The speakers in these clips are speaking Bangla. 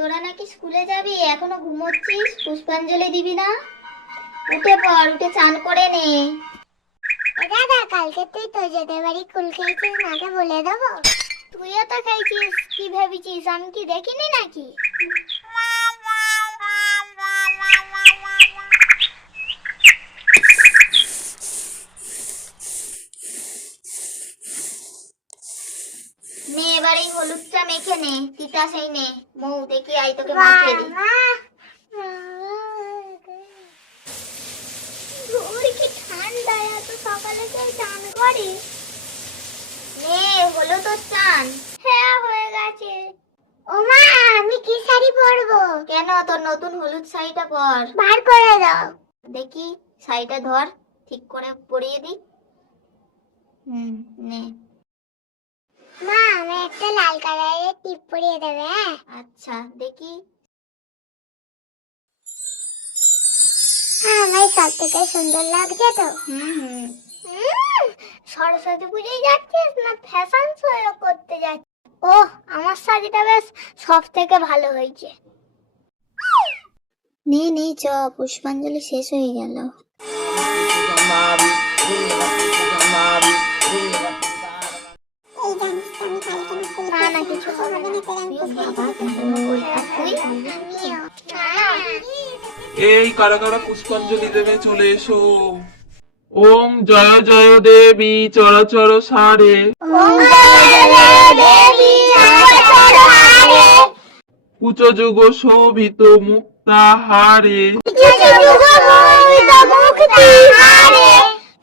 তোরা নাকি স্কুলে যাবি, এখনো ঘুমোচ্ছিস? পুষ্পাঞ্জলি দিবি না? উঠে পড়, উঠে চান করে নে। দাদা, কালকে তুই তোজদের বাড়ি কুল খেয়েছিস, মাকে বলে দেবো? তুইও তো খাইছিস, কি ভেবেছিস আমি কি দেখিনি নাকি? নে এবার এই হলুদটা মেখে নে, তিতাসই নে। মৌ দেখি আই তোকে মাখিয়ে দিই। কি ঠান্ডা, এত সকালে কেউ চান করে? নে হলো তোর চান। হ্যাঁ হয়ে গেছে। ও মা, আমি কি শাড়ি পরবো? কেন, তোর নতুন হলুদ শাড়িটা পর। বার করে দাও। দেখি শাড়িটা ধর, ঠিক করে পরিয়ে দি। নে। মা, আমি একটা লাল কালারের টিপ পরিয়ে দেবে? আচ্ছা দেখি। আমার সব থেকে সুন্দর লাগছে তো? সরস্বতী পুজোয় যাচ্ছিস না ফ্যাশন শো করতে যাচ্ছিস? ওহ, আমার শাড়িটা বেশ সব থেকে ভালো হয়েছে। নে নে চ, পুষ্পাঞ্জলি শেষ হয়ে গেল। না না কিছু হবে না। এই কারা কারা পুষ্পাঞ্জলি দেবে চলে এসো। ওম জয় জয় দেবী চরাচর সারে, উচ্চ যুগ শোভিত মুক্তাহারে,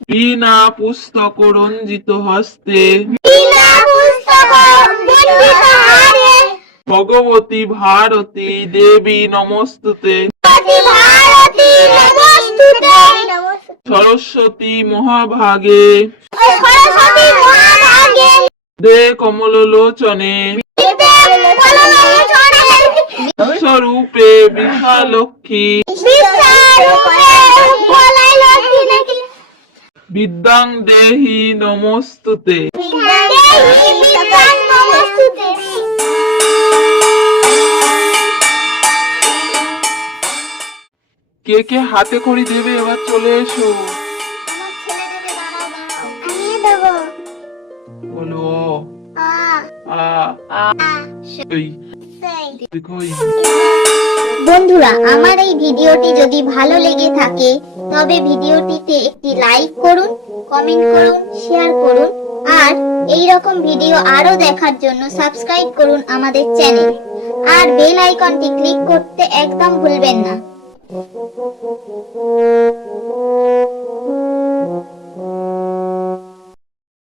বিনা পুস্তক রঞ্জিত হস্তে, ভগবতী ভারতী দেবী নমস্তুতে, সরস্বতী মহাভাগে, দে কমল লোচনে, স্বরূপে বিশালক্ষী, বিদ্যাং দেহি নমস্তুতে। কে কে হাতে খড়ি দেবে এবার চলে এসো। আমিও দেবো। বলো আ এই কই। বন্ধুরা, আমার এই ভিডিওটি যদি ভালো লেগে থাকে তবে ভিডিওটিতে একটি লাইক করুন, কমেন্ট করুন, শেয়ার করুন আর এই রকম ভিডিও আরো দেখার জন্য সাবস্ক্রাইব করুন আমাদের চ্যানেল আর বেল আইকনটি ক্লিক করতে একদম ভুলবেন না।